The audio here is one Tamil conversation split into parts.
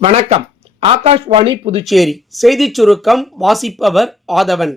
வணக்கம். ஆகாஷ்வாணி புதுச்சேரி செய்திச் சுருக்கம் வாசிப்பவர் ஆதவன்.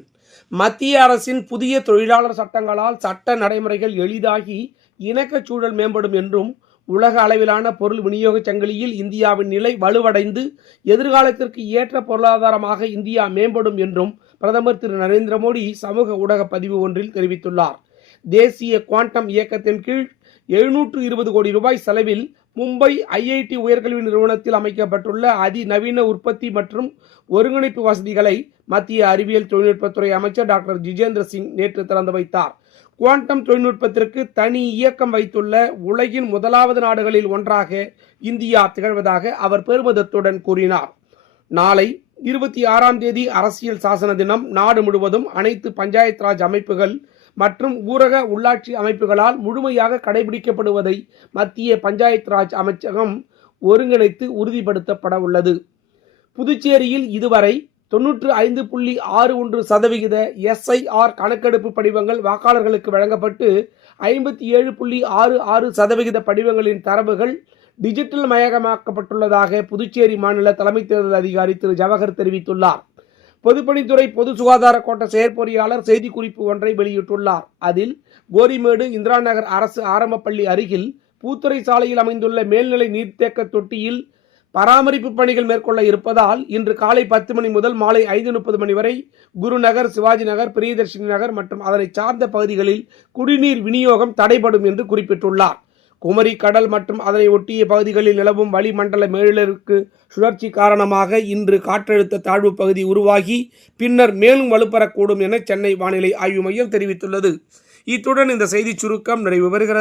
மத்திய அரசின் புதிய தொழிலாளர் சட்டங்களால் சட்ட நடைமுறைகள் எளிதாகி இணக்கச் சூழல் மேம்படும் என்றும், உலக அளவிலான பொருள் விநியோக சங்கிலியில் இந்தியாவின் நிலை வலுவடைந்து எதிர்காலத்திற்கு ஏற்ற பொருளாதாரமாக இந்தியா மேம்படும் என்றும் பிரதமர் திரு நரேந்திர மோடி சமூக ஊடக பதிவு ஒன்றில் தெரிவித்துள்ளார். தேசிய குவாண்டம் இயக்கத்தின் கீழ் 720 கோடி ரூபாய் செலவில் மும்பை IIT உயர்கல்வி நிறுவனத்தில் அமைக்கப்பட்டுள்ள அதிநவீன உற்பத்தி மற்றும் ஒருங்கிணைப்பு வசதிகளை மத்திய அறிவியல் தொழில்நுட்பத்துறை அமைச்சர் டாக்டர் ஜிதேந்திர சிங் நேற்று திறந்து வைத்தார். குவாண்டம் தொழில்நுட்பத்திற்கு தனி இயக்கம் வைத்துள்ள உலகின் முதலாவது நாடுகளில் ஒன்றாக இந்தியா திகழ்வதாக அவர் பெருமிதத்துடன் கூறினார். நாளை 26ஆம் தேதி அரசியல் சாசன தினம். நாடு முழுவதும் அனைத்து பஞ்சாயத் ராஜ் அமைப்புகள் மற்றும் ஊரக உள்ளாட்சி அமைப்புகளால் முழுமையாக கடைபிடிக்கப்படுவதை மத்திய பஞ்சாயத் ராஜ் அமைச்சகம் ஒருங்கிணைத்து உறுதிப்படுத்தப்பட உள்ளது. புதுச்சேரியில் இதுவரை 95.61% SIR கணக்கெடுப்பு படிவங்கள் வாக்காளர்களுக்கு வழங்கப்பட்டு 57.66% படிவங்களின் தரவுகள் டிஜிட்டல் மயமாக்கப்பட்டுள்ளதாக புதுச்சேரி மாநில தலைமை தேர்தல் அதிகாரி திரு ஜவஹர் தெரிவித்துள்ளார். பொதுப்பணித்துறை பொது சுகாதார கோட்ட செயற்பொறியாளர் செய்திக்குறிப்பு ஒன்றை வெளியிட்டுள்ளார். அதில் கோரிமேடு இந்திரா நகர் அரசு ஆரம்ப பள்ளி அருகில் பூத்துறை சாலையில் அமைந்துள்ள மேல்நிலை நீர்த்தேக்க தொட்டியில் பராமரிப்பு பணிகள் மேற்கொள்ள இருப்பதால் இன்று காலை 10 மணி முதல் மாலை 5:30 மணி வரை குருநகர், சிவாஜி நகர், பிரியதர்ஷினி நகர் மற்றும் அதனை சார்ந்த பகுதிகளில் குடிநீர் விநியோகம் தடைபடும் என்று குறிப்பிட்டுள்ளார். குமரி கடல் மற்றும் அதனை ஒட்டிய பகுதிகளில் நிலவும் வளிமண்டல மேலடுக்கு சுழற்சி காரணமாக இன்று காற்றழுத்த தாழ்வு பகுதி உருவாகி பின்னர் மேலும் வலுப்பெறக்கூடும் என சென்னை வானிலை ஆய்வு மையம் தெரிவித்துள்ளது. இத்துடன் இந்த செய்திச் சுருக்கம் நிறைவு பெறுகிறது.